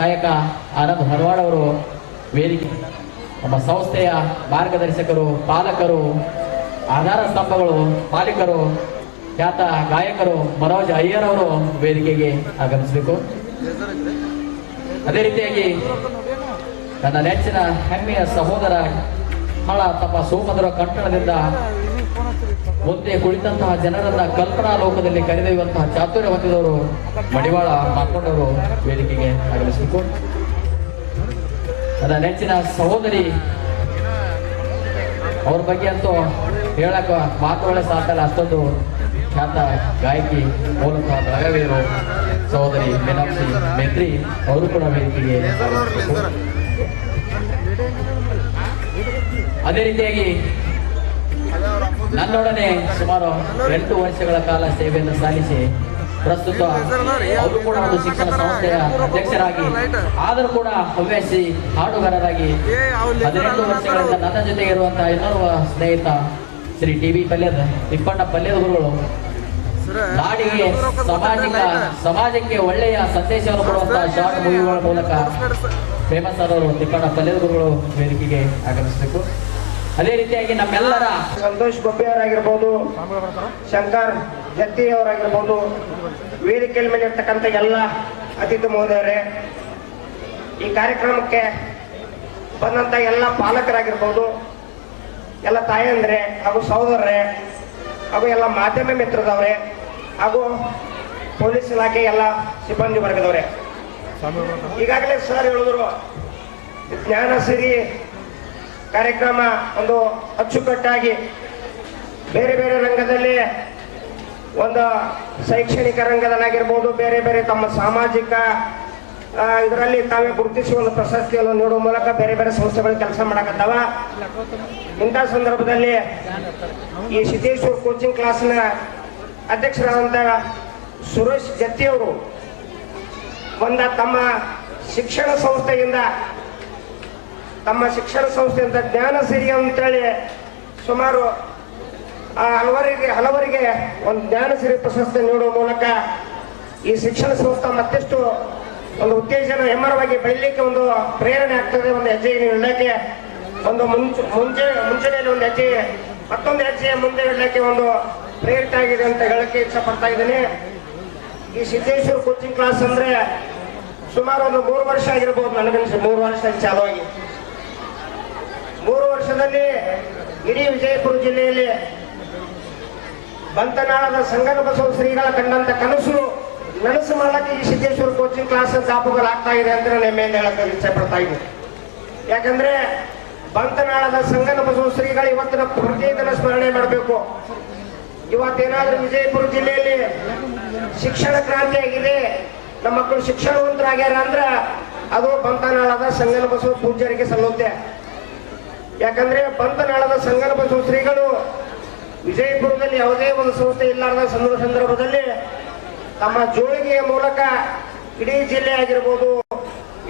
ಗಾಯಕ ಆನಂದ್ ಹರವಾಡ್ ಅವರು ವೇದಿಕೆ ನಮ್ಮ ಸಂಸ್ಥೆಯ ಮಾರ್ಗದರ್ಶಕರು, ಪಾಲಕರು, ಆಧಾರ ಸ್ತಂಭಗಳು, ಮಾಲೀಕರು, ಖ್ಯಾತ ಗಾಯಕರು ಮನೋಜ್ ಅಯ್ಯರ್ ಅವರು ವೇದಿಕೆಗೆ ಆಗಮಿಸಬೇಕು. ಅದೇ ರೀತಿಯಾಗಿ ನನ್ನ ನೆಚ್ಚಿನ ಹೆಮ್ಮೆಯ ಸಹೋದರ ಹಳ ತಮ್ಮ ಸೋಮದ್ರ ಕಂಠಣದಿಂದ ಮುಂದೆ ಕುಳಿತಂತಹ ಜನರನ್ನ ಕಲ್ಪನಾ ಲೋಕದಲ್ಲಿ ಕರೆದೊಯ್ಯುವಂತಹ ಚಾತುರ್ಯ ಹೊಂದಿದವರು ಮಡಿವಾಳ ಮಾಕೊಂಡವರು ವೇದಿಕೆಗೆ ಆಗಮಿಸಬೇಕು ನನ್ನ ನೆಚ್ಚಿನ ಸಹೋದರಿ ಅವ್ರ ಬಗ್ಗೆ ಅಂತೂ ಹೇಳಕ್ಕ ಮಾತುಗಳೇ ಸಾಕಲ್ಲ, ಅಷ್ಟೊಂದು ಖ್ಯಾತ ಗಾಯಕಿ ಮೂಲತಃ ಬೆಳಗಾವಿಯರು ಸಹೋದರಿ ಮೀನಾಕ್ಷಿ ಮೇತ್ರಿ ಅವರು ಕೂಡ ವೇದಿಕೆಗೆ ಅದೇ ರೀತಿಯಾಗಿ ನನ್ನೊಡನೆ ಸುಮಾರು ಎಂಟು ವರ್ಷಗಳ ಕಾಲ ಸೇವೆಯನ್ನು ಸಲ್ಲಿಸಿ ಪ್ರಸ್ತುತ ಅವರು ಕೂಡ ಒಂದು ಶಿಕ್ಷಣ ಸಂಸ್ಥೆಯ ಅಧ್ಯಕ್ಷರಾಗಿ, ಆದರೂ ಕೂಡ ಹವ್ಯಾಸಿ ಹಾಡುಗಾರರಾಗಿ ಹದಿನೆಂಟು ವರ್ಷಗಳಿಂದ ನನ್ನ ಜೊತೆಗೆ ಇರುವಂತಹ ಇನ್ನೋರ್ವ ಸ್ನೇಹಿತ ಶ್ರೀ ಟಿ ವಿ ಪಲ್ಯದ ತಿಪ್ಪಣ್ಣ ಪಲ್ಯದ ಗುರುಗಳು. ನಾಡಿಗೆ ಸಮಾಜಿಕ, ಸಮಾಜಕ್ಕೆ ಒಳ್ಳೆಯ ಸಂದೇಶವನ್ನು ಕೊಡುವಂತಹ ಶಾರ್ಟ್ ಮೂವಿಗಳ ಮೂಲಕ ಫೇಮಸ್ ಆದವರು ತಿಪ್ಪಣ್ಣ ಪಲ್ಯದ ಗುರುಗಳು ವೇದಿಕೆಗೆ ಆಗಮಿಸಬೇಕು. ಅದೇ ರೀತಿಯಾಗಿ ನಮ್ಮೆಲ್ಲರ ಸಂತೋಷ್ ಗೊಬ್ಬೆ ಅವರಾಗಿರ್ಬೋದು ಶಂಕರ್ ಜತ್ತಿ ಅವರಾಗಿರ್ಬೋದು ವೇದಿಕೆಯ ಮೇಲೆ ಇರ್ತಕ್ಕಂಥ ಎಲ್ಲ ಅತಿಥಿ ಮಹೋದಯರೇ, ಈ ಕಾರ್ಯಕ್ರಮಕ್ಕೆ ಬಂದಂತ ಎಲ್ಲ ಪಾಲಕರಾಗಿರ್ಬೋದು, ಎಲ್ಲ ತಾಯಂದ್ರೆ ಹಾಗೂ ಸಹೋದರರೇ ಹಾಗೂ ಎಲ್ಲ ಮಾಧ್ಯಮ ಮಿತ್ರದವ್ರೆ ಹಾಗೂ ಪೊಲೀಸ್ ಇಲಾಖೆ ಎಲ್ಲ ಸಿಬ್ಬಂದಿ ವರ್ಗದವ್ರೆ. ಈಗಾಗಲೇ ಸರ್ ಹೇಳಿದ್ರು, ಜ್ಞಾನ ಸಿರಿ ಕಾರ್ಯಕ್ರಮ ಒಂದು ಅಚ್ಚುಕಟ್ಟಾಗಿ ಬೇರೆ ಬೇರೆ ರಂಗದಲ್ಲಿ ಒಂದು ಶೈಕ್ಷಣಿಕ ರಂಗದಲ್ಲಾಗಿರ್ಬೋದು, ಬೇರೆ ಬೇರೆ ತಮ್ಮ ಸಾಮಾಜಿಕ ಇದರಲ್ಲಿ ತಾವೇ ಗುರುತಿಸುವ ಒಂದು ಪ್ರಶಸ್ತಿಯನ್ನು ನೀಡುವ ಮೂಲಕ ಬೇರೆ ಬೇರೆ ಸಂಸ್ಥೆಗಳು ಕೆಲಸ ಮಾಡಕತ್ತಾವ. ಇಂಥ ಸಂದರ್ಭದಲ್ಲಿ ಈ ಸಿದ್ದೇಶ್ವರ ಕೋಚಿಂಗ್ ಕ್ಲಾಸ್ನ ಅಧ್ಯಕ್ಷರಾದಂಥ ಸುರೇಶ್ ಜತ್ತಿ ಅವರು, ಒಂದ ತಮ್ಮ ಶಿಕ್ಷಣ ಸಂಸ್ಥೆಯಿಂದ ತಮ್ಮ ಶಿಕ್ಷಣ ಸಂಸ್ಥೆಯಿಂದ ಜ್ಞಾನ ಸಿರಿ ಅಂತೇಳಿ ಸುಮಾರು, ಆ, ಹಲವರಿಗೆ ಹಲವರಿಗೆ ಒಂದು ಜ್ಞಾನ ಸಿರಿ ಪ್ರಶಸ್ತಿ ನೀಡುವ ಮೂಲಕ ಈ ಶಿಕ್ಷಣ ಸಂಸ್ಥೆ ಮತ್ತಷ್ಟು ಒಂದು ಉತ್ತೇಜನ, ಹೆಮ್ಮರವಾಗಿ ಬೆಳಲಿಕ್ಕೆ ಒಂದು ಪ್ರೇರಣೆ ಆಗ್ತದೆ, ಒಂದು ಹೆಜ್ಜೆ ಇಡಲಿಕ್ಕೆ ಒಂದು ಮುಂಚೆ ಮುಂಚೆ ಮುಂಚೆಯಲ್ಲಿ ಒಂದು ಹೆಜ್ಜೆ, ಮತ್ತೊಂದು ಹೆಜ್ಜೆ ಮುಂದೆ ಇಡಲಿಕ್ಕೆ ಒಂದು ಪ್ರೇರಿತ ಆಗಿದೆ ಅಂತ ಹೇಳಕ್ಕೆ ಇಚ್ಛೆ ಪಡ್ತಾ ಇದ್ದೀನಿ. ಈ ಸಿದ್ದೇಶ್ವರ ಕೋಚಿಂಗ್ ಕ್ಲಾಸ್ ಅಂದ್ರೆ ಸುಮಾರು ಒಂದು ಮೂರು ವರ್ಷ ಆಗಿರ್ಬೋದು ನನಗನ್ಸಿ ಮೂರು ವರ್ಷ ಚಾಲುವಾಗಿ. ವರ್ಷದಲ್ಲಿ ಇಡೀ ವಿಜಯಪುರ ಜಿಲ್ಲೆಯಲ್ಲಿ ಬಂತನಾಳದ ಸಂಗನ ಬಸವ ಶ್ರೀಗಳ ಕಂಡಂತ ಕನಸು ನನಸು ಮಾಡಕ್ಕೆ ಈ ಸಿದ್ದೇಶ್ವರ ಕೋಚಿಂಗ್ ಕ್ಲಾಸ್ ಸ್ಥಾಪಕರಾಗ್ತಾ ಇದೆ ಅಂತ ನಾನು ಹೆಮ್ಮೆಯಿಂದ ಹೇಳಕ್ಕೆ ಇಚ್ಛೆ ಪಡ್ತಾ ಇದ್ದೀನಿ. ಯಾಕಂದ್ರೆ ಬಂತನಾಳದ ಸಂಗನ ಬಸವ ಶ್ರೀಗಳು ಇವತ್ತಿನ ಪ್ರತಿದಿನ ಸ್ಮರಣೆ ಮಾಡಬೇಕು. ಇವತ್ತೇನಾದ್ರೂ ವಿಜಯಪುರ ಜಿಲ್ಲೆಯಲ್ಲಿ ಶಿಕ್ಷಣ ಕ್ರಾಂತಿ ಆಗಿದೆ, ನಮ್ಮ ಮಕ್ಕಳು ಶಿಕ್ಷಣವಂತರಾಗ್ಯಾರ ಅಂದ್ರ ಅದು ಬಂತನಾಳದ ಸಂಗನ ಬಸವ ಪೂಜ್ಯರಿಗೆ ಸಲ್ಲುತ್ತೆ. ಯಾಕಂದ್ರೆ ಬಂತನಾಳದ ಸಂಗಲ್ಪ ಶ್ರೀಗಳು ವಿಜಯಪುರದಲ್ಲಿ ಯಾವುದೇ ಒಂದು ಸಂಸ್ಥೆ ಇಲ್ಲಾರದ ಸಂದರ್ಭ ಸಂದರ್ಭದಲ್ಲಿ ತಮ್ಮ ಜೋಳಿಗೆಯ ಮೂಲಕ ಇಡೀ ಜಿಲ್ಲೆ ಆಗಿರ್ಬೋದು,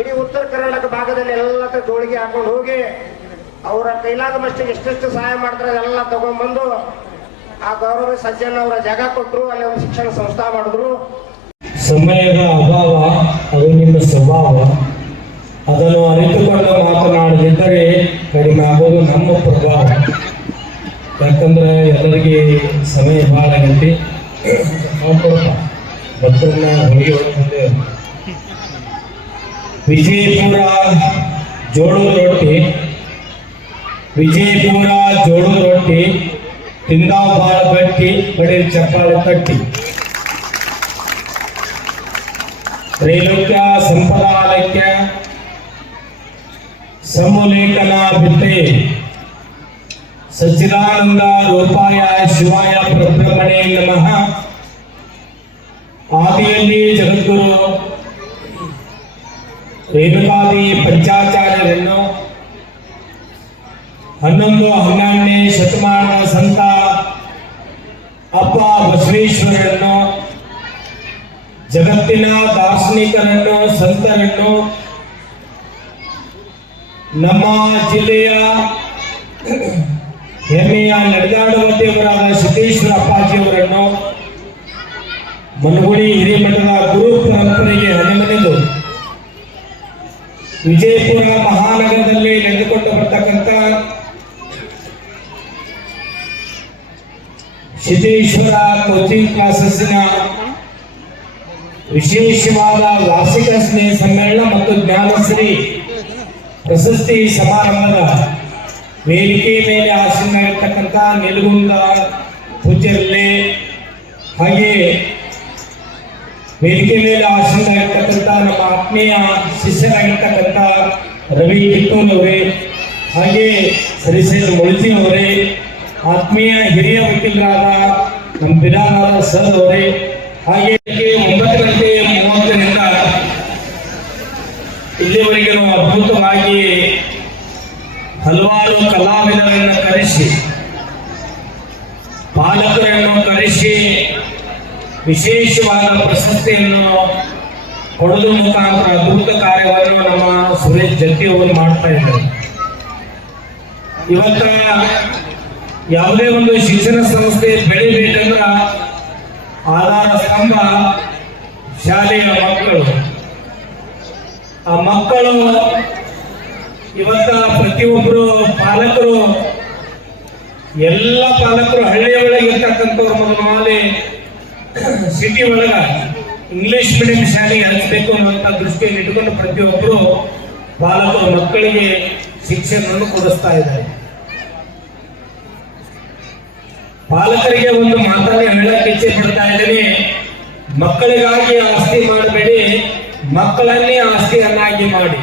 ಇಡೀ ಉತ್ತರ ಕರ್ನಾಟಕ ಭಾಗದಲ್ಲಿ ಎಲ್ಲ ಜೋಳಿಗೆ ಹಾಕೊಂಡು ಹೋಗಿ ಅವರ ಕೈಲಾದ ಮಷ್ಟಿಗೆ ಎಷ್ಟೆಷ್ಟು ಸಹಾಯ ಮಾಡ್ತಾರೆ ಅದೆಲ್ಲ ತಗೊಂಡ್ಬಂದು ಆ ಗೌರವ ಸಜ್ಜನ ಅವರ ಜಾಗ ಕೊಟ್ಟರು, ಅಲ್ಲಿ ಒಂದು ಶಿಕ್ಷಣ ಸಂಸ್ಥೆ ಮಾಡಿದ್ರು. ಸಮಯದ ಅಭಾವ ಅದು ನಿಮ್ಮ ಸ್ವಭಾವ. ಅದನ್ನು ಅರಿತುಕೊಂಡು ಮಾತನಾಡದಿದ್ದರೆ ಕಡಿಮೆ ಆಗೋದು ನಮ್ಮ ಪ್ರಭಾವ ಯಾಕಂದ್ರೆ ಎಲ್ಲರಿಗೆ ಸಮಯ ಭಾಳ ಆಗೈತಿ ಭದ್ರನ್ನ ಹೊರಗೆ ಹೋಗ್ತದೆ ವಿಜಯಪುರ ಜೋಳದ ರೊಟ್ಟಿ ವಿಜಯಪುರ ಜೋಳದ ರೊಟ್ಟಿ ತಿಂದ ಬಾಳ ಗಟ್ಟಿ ಬಡಿ ಚಪ್ಪಾಳೆ ತಟ್ಟಿ ತ್ರೈಲೋಕ್ಯ ಸಂಪದಾಲಕ್ಯ ಸಮಲೇಖನ ಬಿತ್ತೆ ಸಚ್ಚಿದಾನಂದ ರೂಪಾಯ ಶಿವಾಯ ಪ್ರಬ್ರಹ್ಮಣೇ ನಮಃ ಆದಿಯಲ್ಲಿ ಜಗದ್ಗುರು ರೇಣುಕಾದಿ ಪಂಚಾಚಾರ್ಯರನ್ನು ಹನ್ನೊಂದು ಹನ್ನೆರಡನೇ ಶತಮಾನದ ಸಂತ ಅಪ್ಪ ಬಸವೇಶ್ವರರನ್ನು ಜಗತ್ತಿನ ದಾರ್ಶನಿಕರನ್ನು ಸಂತರನ್ನು ನಮ್ಮ ಜಿಲ್ಲೆಯ ಹೆಮ್ಮೆಯ ನಡೆದಾಡುವ ದೇವರಾದ ಸಿದ್ದೇಶ್ವರ ಅಪ್ಪಾಜಿಯವರನ್ನು ಮನಗುಡಿ ಹಿರೇಮಠದ ಗುರು ಪರಂಪರೆಗೆ ಹಣಿಮನೆದು ವಿಜಯಪುರ ಮಹಾನಗರದಲ್ಲಿ ನಡೆದುಕೊಂಡು ಬರ್ತಕ್ಕಂಥ ಸಿದ್ದೇಶ್ವರ ಕೋಚಿಂಗ್ ಕ್ಲಾಸಸ್ಸಿನ ವಿಶೇಷವಾದ ವಾರ್ಷಿಕ ಸ್ನೇಹ ಸಮ್ಮೇಳನ ಮತ್ತು ಜ್ಞಾನಶ್ರೀ ಪ್ರಶಸ್ತಿ ಸಮಾರಂಭದ ವೇದಿಕೆ ಮೇಲೆ ಆಸೀನಾಗಿರ್ತಕ್ಕಂಥ ನೆಲಗುಂದ ಪೂಜ್ಯರಲ್ಲೇ ಹಾಗೆ ವೇದಿಕೆ ಮೇಲೆ ಆಸೀನಾಗಿರ್ತಕ್ಕಂಥ ನಮ್ಮ ಆತ್ಮೀಯ ಶಿಷ್ಯರಾಗಿರ್ತಕ್ಕಂಥ ರವಿ ಕಿತ್ತೂರವರೇ ಹಾಗೆ ಸರಿಸೇರ್ ಮೊಳಜಿ ಅವರೇ, ಆತ್ಮೀಯ ಹಿರಿಯ ವಕೀಲರಾದ ನಮ್ಮ ಬಿರಾನಾದ ಸರ್ ಅವರೇ, ಹಾಗೆ ಅದ್ಭುತವಾಗಿ ಹಲವಾರು ಕಲಾವಿದರನ್ನು ಕರೆಸಿ, ಪಾಲಕರನ್ನು ಕರೆಸಿ ವಿಶೇಷವಾದ ಪ್ರಶಸ್ತಿಯನ್ನು ಕೊಡಲು ಮುಖಾಂತರ ಅದ್ಭುತ ಕಾರ್ಯವನ್ನು ನಮ್ಮ ಸುರೇಶ್ ಜಟ್ಟಿ ಅವರು ಮಾಡ್ತಾ ಇದ್ದಾರೆ. ಇವತ್ತ ಯಾವುದೇ ಒಂದು ಶಿಕ್ಷಣ ಸಂಸ್ಥೆ ಬೆಳಿಬೇಕಂದ್ರ ಆಧಾರ ಸ್ತಂಭ, ಶಾಲೆಯ ಮಕ್ಕಳು. ಆ ಮಕ್ಕಳು ಇವತ್ತ ಪ್ರತಿಯೊಬ್ಬರು ಪಾಲಕರು, ಎಲ್ಲ ಪಾಲಕರು ಹಳ್ಳಿಯ ಒಳಗೆ ಇರ್ತಕ್ಕಂಥವ್ರು ಮಾಮೂಲಿ ಸಿಟಿ ಒಳಗ ಇಂಗ್ಲಿಷ್ ಮೀಡಿಯಂ ಶಾಲೆಗೆ ಹಚ್ಚಬೇಕು ಅನ್ನುವಂಥ ದೃಷ್ಟಿಯಲ್ಲಿ ಇಟ್ಕೊಂಡು ಪ್ರತಿಯೊಬ್ಬರು ಪಾಲಕರು ಮಕ್ಕಳಿಗೆ ಶಿಕ್ಷಣವನ್ನು ಕೊಡಿಸ್ತಾ ಇದ್ದಾರೆ. ಪಾಲಕರಿಗೆ ಒಂದು ಮಾತನ್ನ ಹೇಳಕ್ಕೆ ಇಚ್ಛೆ ಪಡ್ತಾ ಇದ್ದೀನಿ. ಮಕ್ಕಳಿಗಾಗಿ ಆಸ್ತಿ ಮಾಡಬೇಡಿ, ಮಕ್ಕಳನ್ನೇ ಆಸ್ತಿಯನ್ನಾಗಿ ಮಾಡಿ.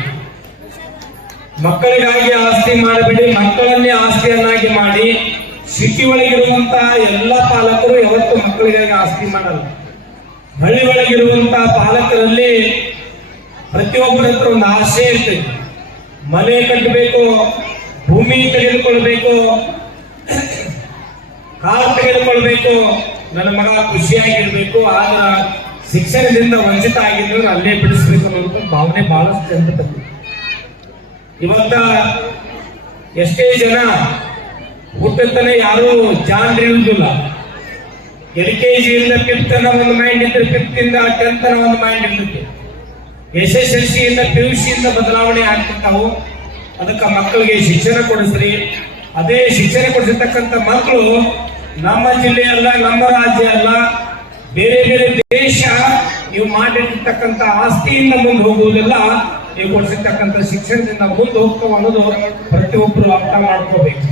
ಮಕ್ಕಳಿಗಾಗಿ ಆಸ್ತಿ ಮಾಡಬೇಡಿ, ಮಕ್ಕಳನ್ನೇ ಆಸ್ತಿಯನ್ನಾಗಿ ಮಾಡಿ ಸಿಟಿ ಒಳಗಿರುವಂತಹ ಎಲ್ಲ ಪಾಲಕರು ಯಾವತ್ತು ಮಕ್ಕಳಿಗಾಗಿ ಆಸ್ತಿ ಮಾಡಲ್ಲ. ಹಳ್ಳಿ ಒಳಗಿರುವಂತಹ ಪಾಲಕರಲ್ಲಿ ಪ್ರತಿಯೊಬ್ಬರ ಹತ್ರ ಒಂದು ಆಸೆ ಇರ್ತದೆ. ಮನೆ ಕಟ್ಟಬೇಕು ಭೂಮಿ ತೆಗೆದುಕೊಳ್ಬೇಕು, ಕಾರು ತೆಗೆದುಕೊಳ್ಬೇಕು, ನನ್ನ ಮಗ ಖುಷಿಯಾಗಿರ್ಬೇಕು, ಆದ್ರ ಶಿಕ್ಷಣದಿಂದ ವಂಚಿತ ಆಗಿದ್ರು ಅಲ್ಲೇ ಬಿಡಿಸ್ಬೇಕು ಅನ್ನೋದು ಭಾವನೆ ಬಹಳಷ್ಟು ಜನರು ಇವತ್ತ ಎಷ್ಟೇ ಜನ ಹುಟ್ಟುತ್ತಾನೆ ಯಾರು ಜಾನ್ ಇರುವುದಿಲ್ಲ. ಎಲ್ ಕೆ ಜಿಯಿಂದ ಫಿಫ್ತ್ ಒಂದು ಮೈಂಡ್ ಇದ್ರೆ ಫಿಫ್ತ್ ಇಂದ ಟೆಂತ್ ಒಂದು ಮೈಂಡ್ ಇರ್ತೈತಿ ಎಸ್ ಎಸ್ ಎಲ್ ಸಿ ಇಂದ ಪಿ ಯು ಸಿ ಇಂದ ಬದಲಾವಣೆ ಆಗ್ತಿರ್ತಾವು. ಅದಕ್ಕೆ ಮಕ್ಕಳಿಗೆ ಶಿಕ್ಷಣ ಕೊಡಿಸ್ರಿ. ಅದೇ ಶಿಕ್ಷಣ ಕೊಡಿಸಿರ್ತಕ್ಕಂಥ ಮಕ್ಕಳು ನಮ್ಮ ಜಿಲ್ಲೆ ಅಲ್ಲ, ನಮ್ಮ ರಾಜ್ಯ ಅಲ್ಲ, ಬೇರೆ ಬೇರೆ ದೇಶ ನೀವು ಮಾಡಿರ್ತಕ್ಕಂಥ ಆಸ್ತಿಯಿಂದ ಮುಂದೆ ಹೋಗುವುದಿಲ್ಲ. ನೀವು ಕೊಡಿಸಿರ್ತಕ್ಕಂಥ ಶಿಕ್ಷಣದಿಂದ ಮುಂದೆ ಹೋಗ್ತಾವ ಅನ್ನೋದು ಪ್ರತಿಯೊಬ್ಬರು ಅರ್ಥ ಮಾಡ್ಕೋಬೇಕು.